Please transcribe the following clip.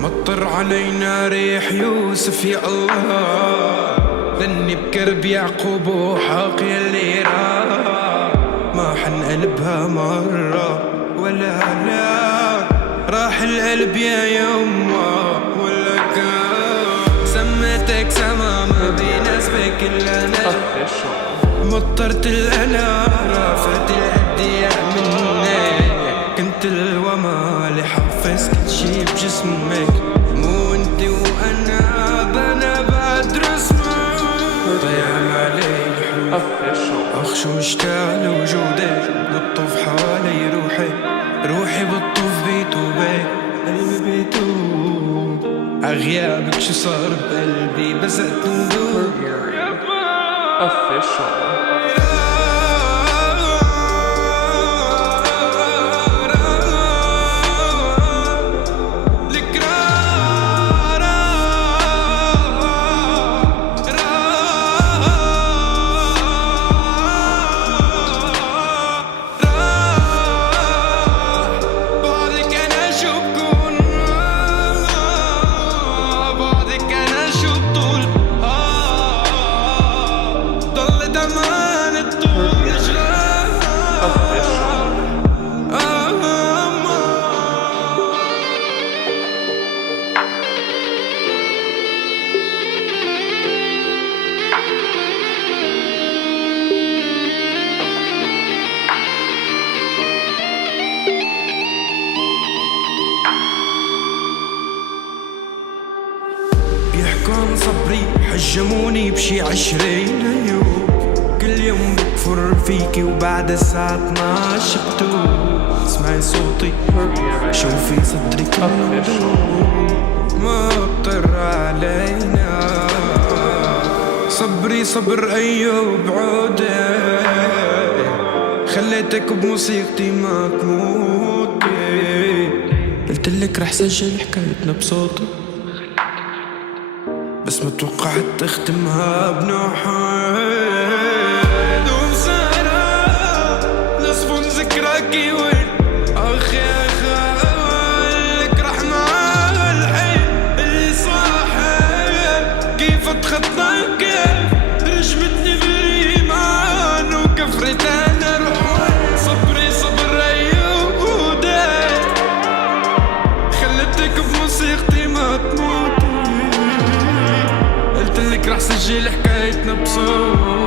مطر علينا ريح يوسف يا الله، ذني بكرب يعقوب وحاقي اللي ما حنقلبها مرة ولا لا، راح القلب يا يما ولا كان سميتك سما ما بيناسبك الا انا، مطرت الأنا رافت الأدياء منك، كنت الوما اللي حفظ كل شي بجسمك، مو انت وانا انا بدرس ضيع علي اخ شو مشتاق لوجودك، بطف حوالي روحي بطف بيتوبك، قلبي بيتوب عغيابك شو صار بقلبي بزقت ندوب Official. بيحكون صبري حجموني بشي 20 يوم، كل يوم بكفر فيكي وبعد الساعة 12 بتوب، اسمعي صوتي شوفي صدرك ما اضطر علينا، صبري صبر ايوب عودة، خليتك بموسيقتي ما تموتي، قلتلك رح سجل حكايتنا بصوتي بس ما توقعت تختمها بنوحة، دوم سهرة لصفون ذكراكي وين اخ يا خالك رح مع الحين اللي صاحب كيف اتخطاك رجمتني بريمان وكفرت انا روح، صبري صبر ايوده خلتك بموسيقتي ما تموت، قلتلك رح سجل حكايتنا بصوت